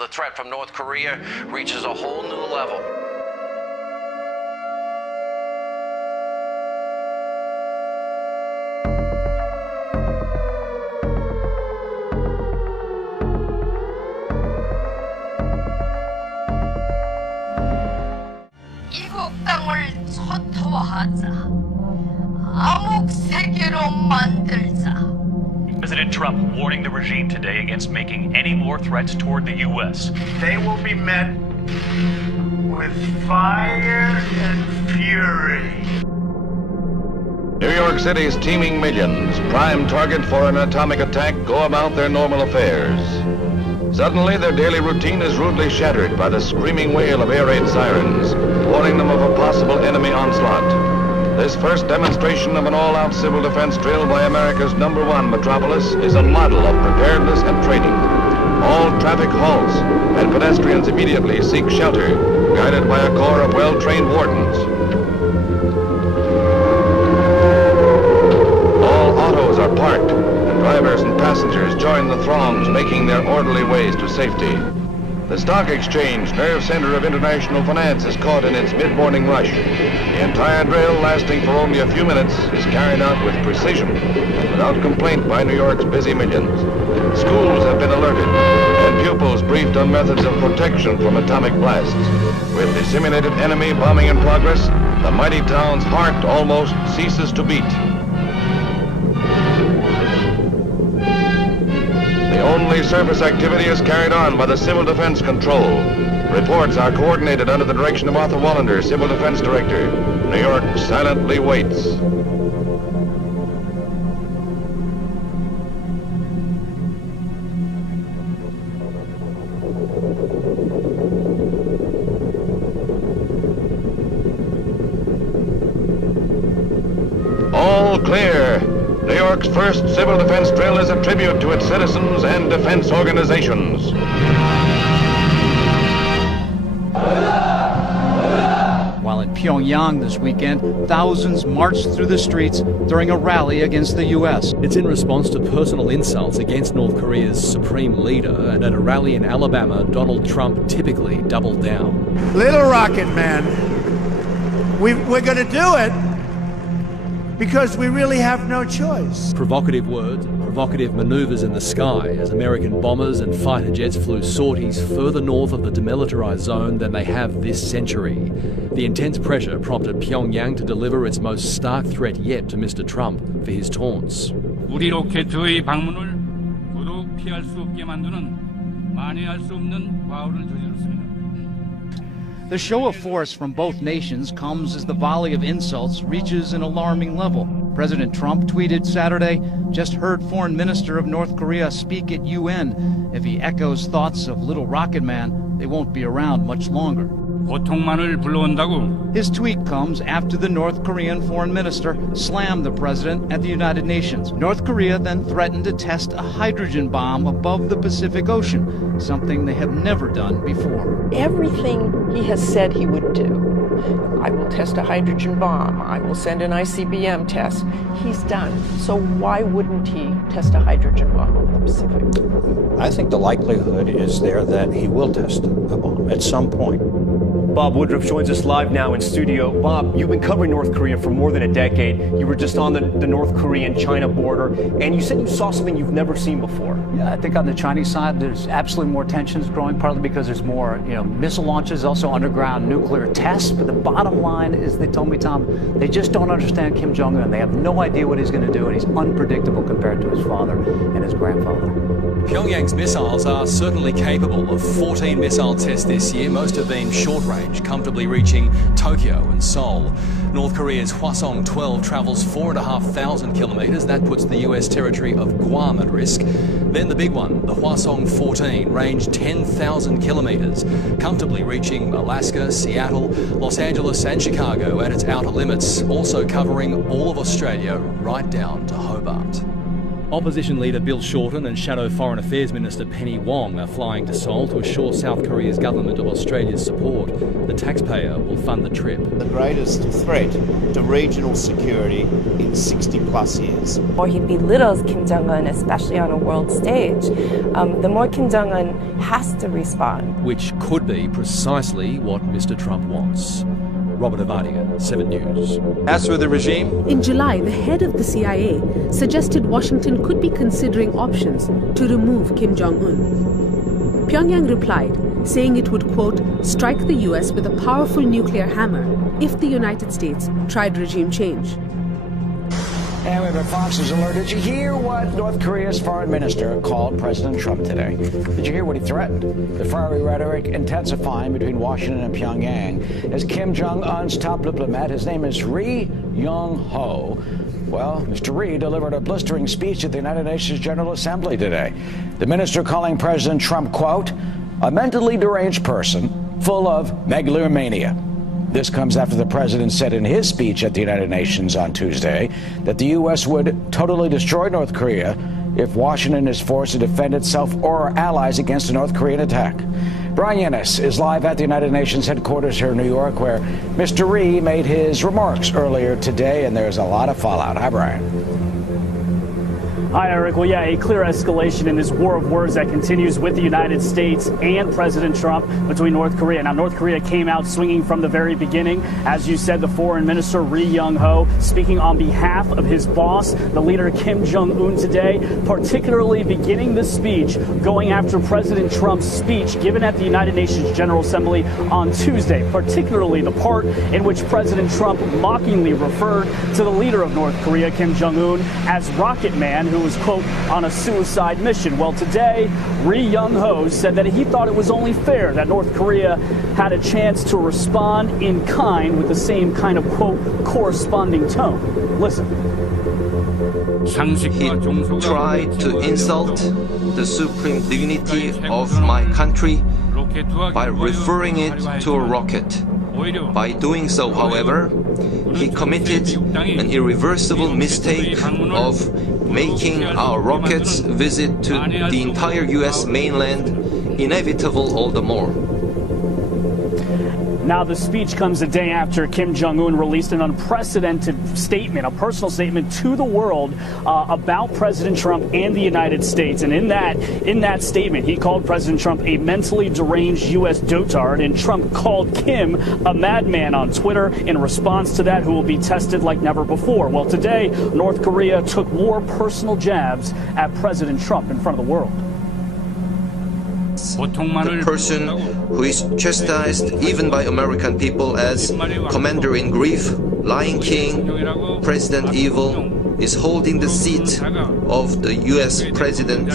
The threat from North Korea reaches a whole new level. 이국 땅을 초토화하자. 암흑 세계로 만들자. President Trump warning the regime today against making any more threats toward the U.S. They will be met with fire and fury. New York City's teeming millions, prime target for an atomic attack, go about their normal affairs. Suddenly, their daily routine is rudely shattered by the screaming wail of air raid sirens, warning them of a possible enemy onslaught. This first demonstration of an all-out civil defense drill by America's #1 metropolis is a model of preparedness and training. All traffic halts, and pedestrians immediately seek shelter, guided by a corps of well-trained wardens. All autos are parked, and drivers and passengers join the throngs making their orderly ways to safety. The stock exchange, nerve center of international finance, is caught in its mid-morning rush. The entire drill, lasting for only a few minutes, is carried out with precision, without complaint by New York's busy millions. Schools have been alerted, and pupils briefed on methods of protection from atomic blasts. With the simulated enemy bombing in progress, the mighty town's heart almost ceases to beat. The only surface activity is carried on by the Civil Defense Control. Reports are coordinated under the direction of Arthur Wallander, Civil Defense Director. New York silently waits. All clear. New York's first civil defense drill is a tribute to its citizens and defense organizations. While in Pyongyang this weekend, thousands marched through the streets during a rally against the U.S. It's in response to personal insults against North Korea's supreme leader, and at a rally in Alabama, Donald Trump typically doubled down. Little Rocket Man, we're going to do it because we really have no choice. Provocative words, provocative maneuvers in the sky as American bombers and fighter jets flew sorties further north of the demilitarized zone than they have this century. The intense pressure prompted Pyongyang to deliver its most stark threat yet to Mr. Trump for his taunts. 우리 로켓의 방문을 두루 피할 수 없게 만드는 만회할 수 없는 과오를 저질렀습니다. The show of force from both nations comes as the volley of insults reaches an alarming level. President Trump tweeted Saturday, "Just heard Foreign Minister of North Korea speak at UN. If he echoes thoughts of Little Rocket Man, they won't be around much longer." 고통만을 불러온다고. His tweet comes after the North Korean foreign minister slammed the president at the United Nations. North Korea then threatened to test a hydrogen bomb above the Pacific Ocean, something they have never done before. Everything he has said he would do. I will test a hydrogen bomb. I will send an ICBM test. He's done. So why wouldn't he test a hydrogen bomb over the Pacific? I think the likelihood is there that he will test a bomb at some point. Bob Woodruff joins us live now in studio. Bob, you've been covering North Korea for more than a decade. You were just on the North Korean-China border, and you said you saw something you've never seen before. Yeah, I think on the Chinese side, there's absolutely more tensions growing, partly because there's more, missile launches, also underground nuclear tests. But the bottom line is, they told me, Tom, they just don't understand Kim Jong-un. They have no idea what he's going to do, and he's unpredictable compared to his father and his grandfather. Pyongyang's missiles are certainly capable of 14 missile tests this year. Most have been short-range, comfortably reaching Tokyo and Seoul. North Korea's Hwasong-12 travels 4,500 kilometres. That puts the US territory of Guam at risk. Then the big one, the Hwasong-14, ranged 10,000 kilometres, comfortably reaching Alaska, Seattle, Los Angeles and Chicago at its outer limits, also covering all of Australia right down to Hobart. Opposition leader Bill Shorten and Shadow Foreign Affairs Minister Penny Wong are flying to Seoul to assure South Korea's government of Australia's support. The taxpayer will fund the trip. The greatest threat to regional security in 60-plus years. The more he belittles Kim Jong-un, especially on a world stage, the more Kim Jong-un has to respond. Which could be precisely what Mr. Trump wants. Robert Avadia, 7 News. As for the regime? In July, the head of the CIA suggested Washington could be considering options to remove Kim Jong-un. Pyongyang replied, saying it would, quote, strike the US with a powerful nuclear hammer if the United States tried regime change. And we've got Fox's alert. Did you hear what North Korea's foreign minister called President Trump today? Did you hear what he threatened? The fiery rhetoric intensifying between Washington and Pyongyang. As Kim Jong-un's top diplomat, his name is Ri Yong-ho. Well, Mr. Ri delivered a blistering speech at the United Nations General Assembly today. The minister calling President Trump, quote, a mentally deranged person full of megalomania. This comes after the president said in his speech at the United Nations on Tuesday that the U.S. would totally destroy North Korea if Washington is forced to defend itself or allies against a North Korean attack. Brian Yennis is live at the United Nations headquarters here in New York, where Mr. Ri made his remarks earlier today, and there's a lot of fallout. Hi, Brian. Hi, Eric. Well, yeah, a clear escalation in this war of words that continues with the United States and President Trump between North Korea. Now, North Korea came out swinging from the very beginning. As you said, the foreign minister, Ri Yong-ho, speaking on behalf of his boss, the leader Kim Jong-un today, particularly beginning the speech, going after President Trump's speech given at the United Nations General Assembly on Tuesday, particularly the part in which President Trump mockingly referred to the leader of North Korea, Kim Jong-un, as Rocket Man, who was, quote, on a suicide mission. Well, today, Ri Yong-ho said that he thought it was only fair that North Korea had a chance to respond in kind with the same kind of, quote, corresponding tone. Listen. He tried to insult the supreme dignity of my country by referring it to a rocket. By doing so, however, he committed an irreversible mistake of making our rockets visit to the entire U.S. mainland inevitable all the more. Now, the speech comes a day after Kim Jong-un released an unprecedented statement, a personal statement to the world about President Trump and the United States. And in that statement, he called President Trump a mentally deranged U.S. dotard, and Trump called Kim a madman on Twitter in response to that, who will be tested like never before. Well, today, North Korea took more personal jabs at President Trump in front of the world. The person who is chastised even by American people as Commander-in-Chief, Lion King, President Evil, is holding the seat of the US President,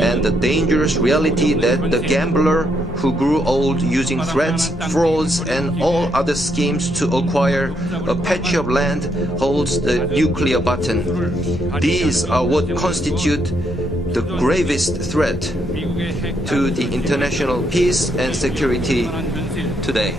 and the dangerous reality that the gambler who grew old using threats, frauds, and all other schemes to acquire a patch of land holds the nuclear button. These are what constitute the gravest threat to the international peace and security today.